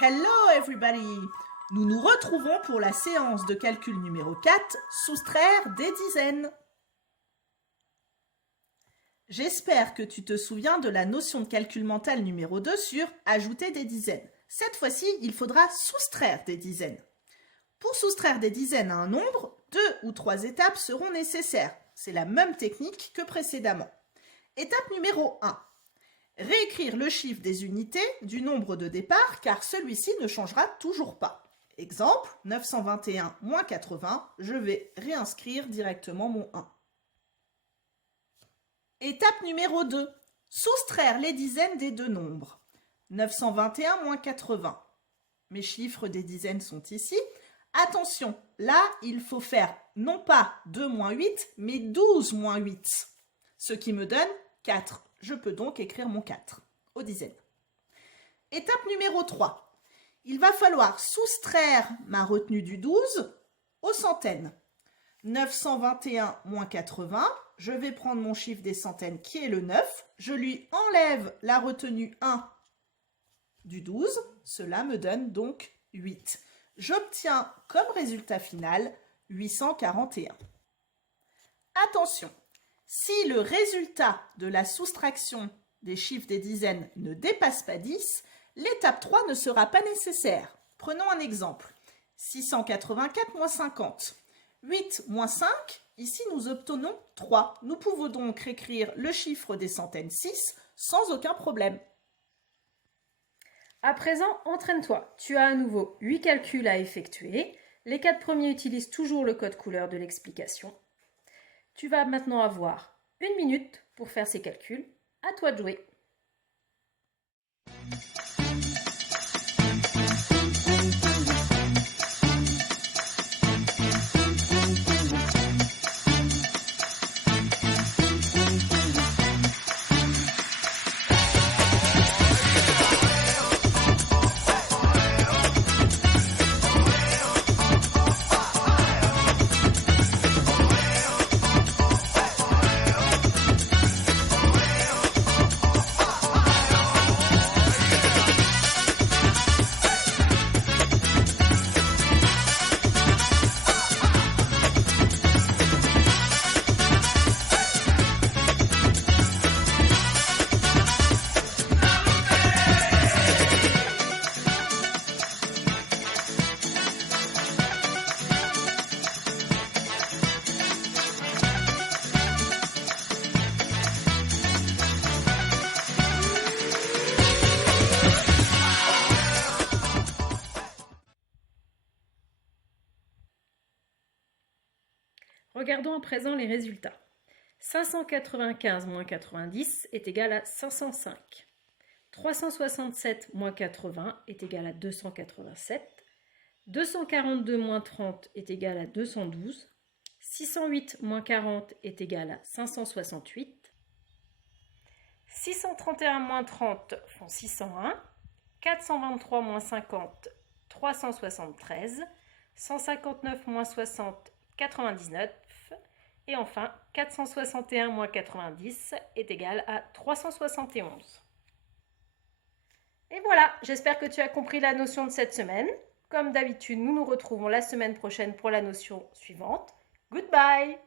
Hello everybody! Nous nous retrouvons pour la séance de calcul numéro 4, soustraire des dizaines. J'espère que tu te souviens de la notion de calcul mental numéro 2 sur ajouter des dizaines. Cette fois-ci, il faudra soustraire des dizaines. Pour soustraire des dizaines à un nombre, 2 ou 3 étapes seront nécessaires. C'est la même technique que précédemment. Étape numéro 1. Réécrire le chiffre des unités du nombre de départ car celui-ci ne changera toujours pas. Exemple, 921 moins 80, je vais réinscrire directement mon 1. Étape numéro 2. Soustraire les dizaines des deux nombres. 921 moins 80. Mes chiffres des dizaines sont ici. Attention, là, il faut faire non pas 2 moins 8, mais 12 moins 8. Ce qui me donne 4. Je peux donc écrire mon 4 aux dizaines. Étape numéro 3. Il va falloir soustraire ma retenue du 12 aux centaines. 921 moins 80, je vais prendre mon chiffre des centaines qui est le 9, je lui enlève la retenue 1 du 12, cela me donne donc 8. J'obtiens comme résultat final 841. Attention, si le résultat de la soustraction des chiffres des dizaines ne dépasse pas 10, l'étape 3 ne sera pas nécessaire. Prenons un exemple. 684 moins 50. 8 moins 5, ici nous obtenons 3. Nous pouvons donc réécrire le chiffre des centaines 6 sans aucun problème. À présent, entraîne-toi. Tu as à nouveau 8 calculs à effectuer. Les 4 premiers utilisent toujours le code couleur de l'explication. Tu vas maintenant avoir 1 minute pour faire ces calculs. À toi de jouer. Regardons à présent les résultats. 595 moins 90 est égal à 505. 367 moins 80 est égal à 287. 242 moins 30 est égal à 212. 608 moins 40 est égal à 568. 631 moins 30 font 601. 423 moins 50, 373. 159 moins 60, 99. Et enfin, 461 moins 90 est égal à 371. Et voilà, j'espère que tu as compris la notion de cette semaine. Comme d'habitude, nous nous retrouvons la semaine prochaine pour la notion suivante. Goodbye!